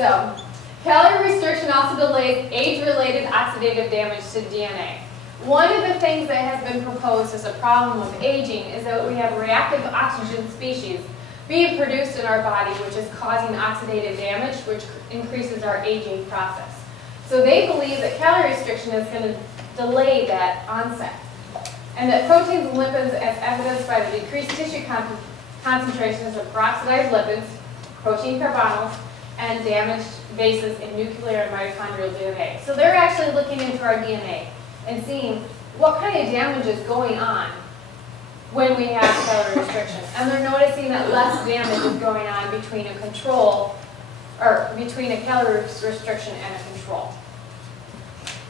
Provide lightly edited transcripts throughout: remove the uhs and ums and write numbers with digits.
So, calorie restriction also delays age-related oxidative damage to DNA. One of the things that has been proposed as a problem with aging is that we have reactive oxygen species being produced in our body, which is causing oxidative damage, which increases our aging process. So they believe that calorie restriction is going to delay that onset. And that proteins and lipids, as evidenced by the decreased tissue concentrations of peroxidized lipids, protein carbonyls, and damaged bases in nuclear and mitochondrial DNA. So they're actually looking into our DNA and seeing what kind of damage is going on when we have calorie restriction. And they're noticing that less damage is going on between a control, or between a calorie restriction and a control.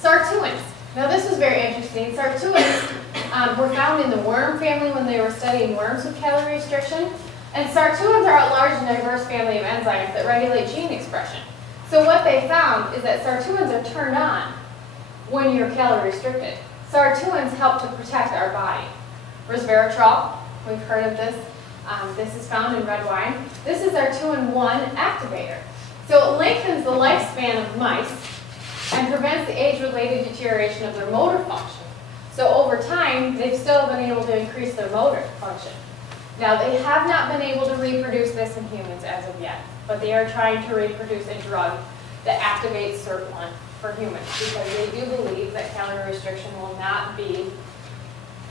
Sirtuins. Now this is very interesting. Sirtuins were found in the worm family when they were studying worms with calorie restriction. And sirtuins are a large and diverse family of enzymes that regulate gene expression. So what they found is that sirtuins are turned on when you're calorie restricted. Sirtuins help to protect our body. Resveratrol, we've heard of this. This is found in red wine. This is our 2-in-1 activator. So it lengthens the lifespan of mice and prevents the age-related deterioration of their motor function. So over time, they've still been able to increase their motor function. Now, they have not been able to reproduce this in humans as of yet, but they are trying to reproduce a drug that activates SIRT1 for humans because they do believe that calorie restriction will not be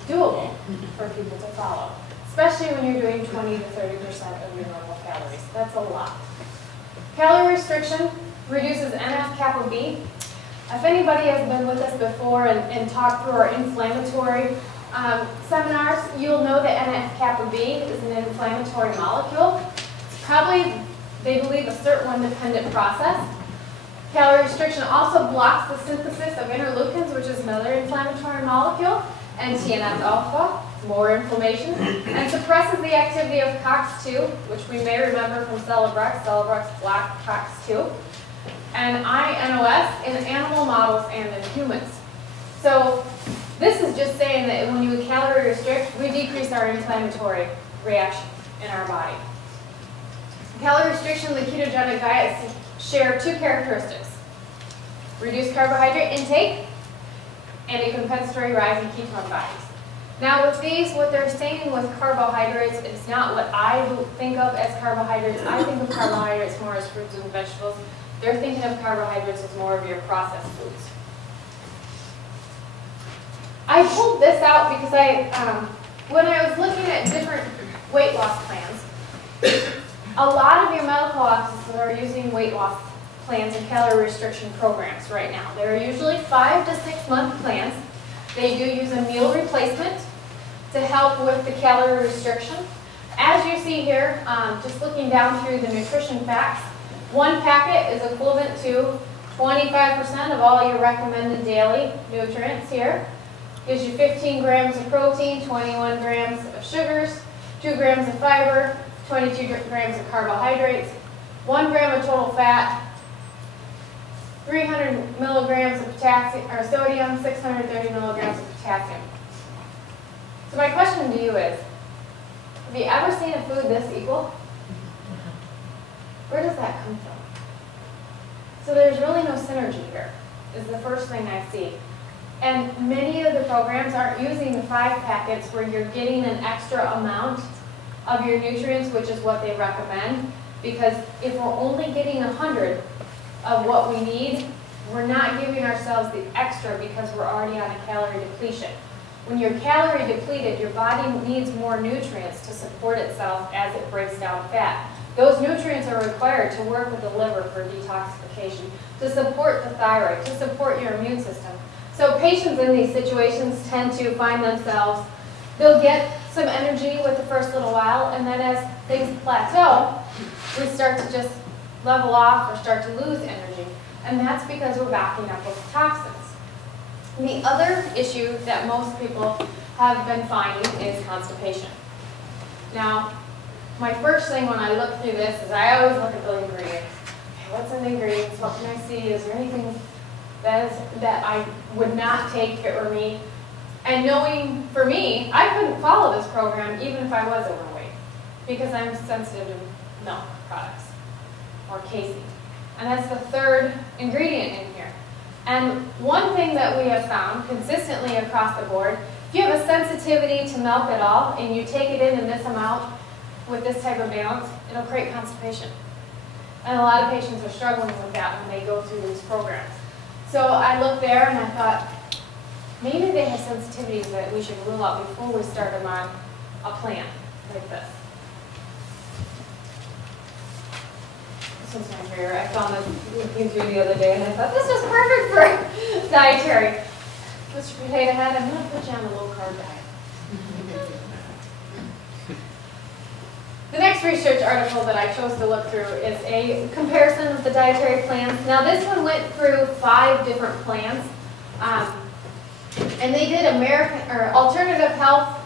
doable for people to follow, especially when you're doing 20 to 30% of your normal calories. That's a lot. Calorie restriction reduces NF-kappa B. If anybody has been with us before and talked through our inflammatory seminars, you'll know that NF-kappa B is an inflammatory molecule. It's probably, they believe, a SIRT1 dependent process. Calorie restriction also blocks the synthesis of interleukins, which is another inflammatory molecule, and TNF-alpha, more inflammation, and suppresses the activity of COX-2, which we may remember from Celebrex. Celebrex blocked COX-2, and INOS in animal models and in humans. So this is just saying that when you calorie restrict, we decrease our inflammatory reaction in our body. Calorie restriction and the ketogenic diet share two characteristics: reduced carbohydrate intake and a compensatory rise in ketone bodies. Now with these, what they're saying with carbohydrates is not what I think of as carbohydrates. I think of carbohydrates more as fruits and vegetables. They're thinking of carbohydrates as more of your processed foods. I pulled this out because when I was looking at different weight loss plans, a lot of your medical offices are using weight loss plans and calorie restriction programs right now. They're usually 5 to 6 month plans. They do use a meal replacement to help with the calorie restriction. As you see here, just looking down through the nutrition facts, one packet is equivalent to 25% of all your recommended daily nutrients here. Gives you 15 grams of protein, 21 grams of sugars, 2 grams of fiber, 22 grams of carbohydrates, 1 gram of total fat, 300 milligrams of potassium or sodium, 630 milligrams of potassium. So my question to you is, have you ever seen a food this equal? Where does that come from? So there's really no synergy here, is the first thing I see. And many of the programs aren't using the 5 packets where you're getting an extra amount of your nutrients, which is what they recommend, because if we're only getting 100 of what we need, we're not giving ourselves the extra because we're already on a calorie depletion. When you're calorie depleted, your body needs more nutrients to support itself as it breaks down fat. Those nutrients are required to work with the liver for detoxification, to support the thyroid, to support your immune system. So patients in these situations tend to find themselves, they'll get some energy with the first little while, and then as things plateau, we start to just level off or start to lose energy. And that's because we're backing up with toxins. The other issue that most people have been finding is constipation. Now, my first thing when I look through this is I always look at the ingredients. Okay, what's in the ingredients? What can I see? Is there anything that I would not take if it were me? And knowing, for me, I couldn't follow this program even if I was overweight because I'm sensitive to milk products or casein. And that's the third ingredient in here. And one thing that we have found consistently across the board, if you have a sensitivity to milk at all and you take it in this amount with this type of balance, it'll create constipation. And a lot of patients are struggling with that when they go through these programs. So I looked there and I thought, maybe they have sensitivities that we should rule out before we start them on a plan like this. This one's my favorite. I found this looking through the other day and I thought, this is perfect for dietary. Mr. Potato Head, I'm going to put you on a low-carb diet. The next research article that I chose to look through is a comparison of the dietary plans. Now this one went through 5 different plans, and they did Alternative Health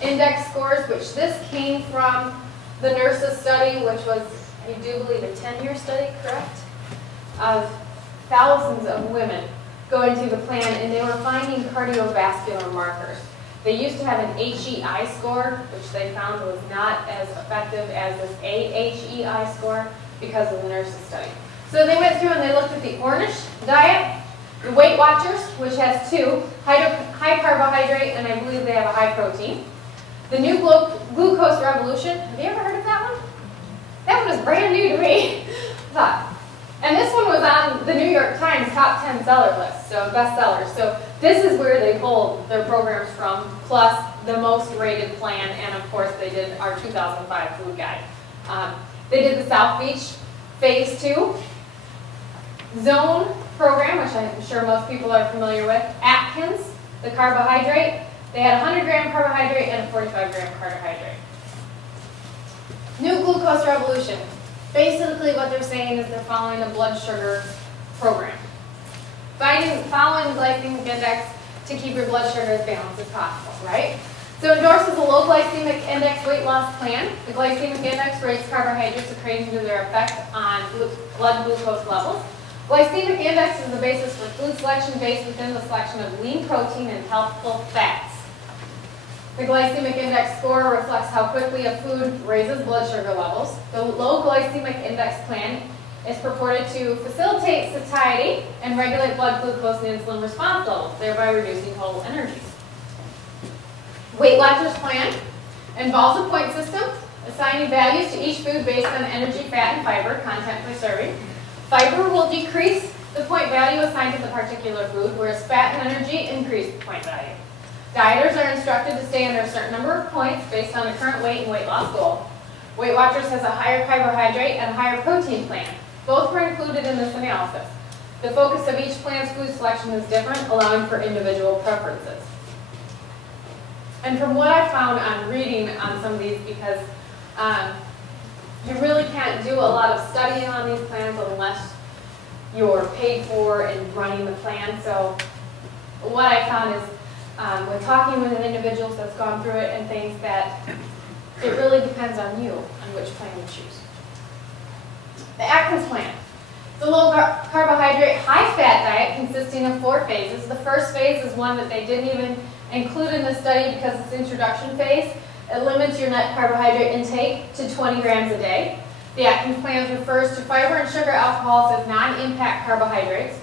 Index scores, which this came from the nurses study, which was, I do believe, a 10-year study, correct? Of thousands of women going through the plan, and they were finding cardiovascular markers. They used to have an HEI score, which they found was not as effective as this AHEI score because of the nurses study. So they went through and they looked at the Ornish diet, the Weight Watchers, which has 2, high carbohydrate, and I believe they have a high protein. The New Glucose Revolution, have you ever heard of that one? That one was brand new to me. And this one was on the New York Times top 10 seller list, so bestsellers. So this is where they pulled their programs from, plus the most rated plan, and of course they did our 2005 food guide. They did the South Beach Phase 2 Zone program, which I'm sure most people are familiar with. Atkins, the carbohydrate. They had 100 gram carbohydrate and a 45 gram carbohydrate. New Glucose Revolution. Basically what they're saying is they're following a blood sugar program. Following the glycemic index to keep your blood sugar as balanced as possible, right? So it endorses a low glycemic index weight loss plan. The glycemic index rates carbohydrates according to their effect on blood glucose levels. Glycemic index is the basis for food selection based within the selection of lean protein and healthful fats. The glycemic index score reflects how quickly a food raises blood sugar levels. The low glycemic index plan is purported to facilitate satiety and regulate blood glucose and insulin response levels, thereby reducing total energy. Weight Watchers plan involves a point system, assigning values to each food based on energy, fat, and fiber content per serving. Fiber will decrease the point value assigned to the particular food, whereas fat and energy increase the point value. Dieters are instructed to stay under a certain number of points based on the current weight and weight loss goal. Weight Watchers has a higher carbohydrate and a higher protein plan. Both were included in this analysis. The focus of each plan's food selection is different, allowing for individual preferences. And from what I found on reading on some of these, because you really can't do a lot of studying on these plans unless you're paid for and running the plan. So what I found is when talking with an individual that's gone through it and things, that it really depends on you on which plan you choose. The Atkins plan. The low carbohydrate, high fat diet consisting of 4 phases. The first phase is one that they didn't even include in the study because it's introduction phase. It limits your net carbohydrate intake to 20 grams a day. The Atkins plan refers to fiber and sugar alcohols as non-impact carbohydrates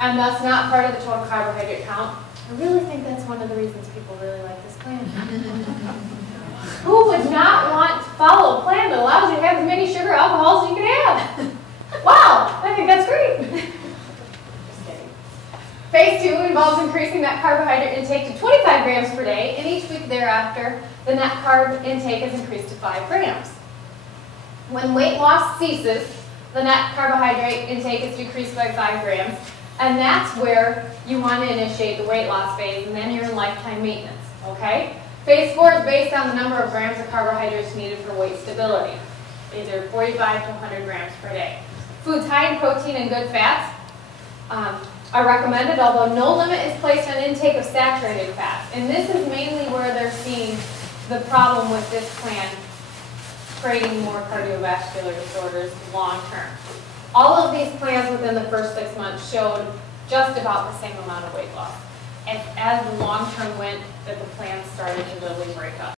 and thus not part of the total carbohydrate count. I really think that's one of the reasons people really like this plan. Who would not want to follow a plan that allows you to have as many sugar alcohols as you can have? Wow, I think that's great. Just kidding. Phase 2 involves increasing that carbohydrate intake to 25 grams per day, and each week thereafter, the net carb intake is increased to 5 grams. When weight loss ceases, the net carbohydrate intake is decreased by 5 grams, and that's where you want to initiate the weight loss phase, and then you're in lifetime maintenance, okay? Phase 4 is based on the number of grams of carbohydrates needed for weight stability, either 45 to 100 grams per day. Foods high in protein and good fats are recommended, although no limit is placed on intake of saturated fats. And this is mainly where they're seeing the problem with this plan, creating more cardiovascular disorders long term. All of these plans within the first 6 months showed just about the same amount of weight loss. And as the long term went, that the plans started to really break up.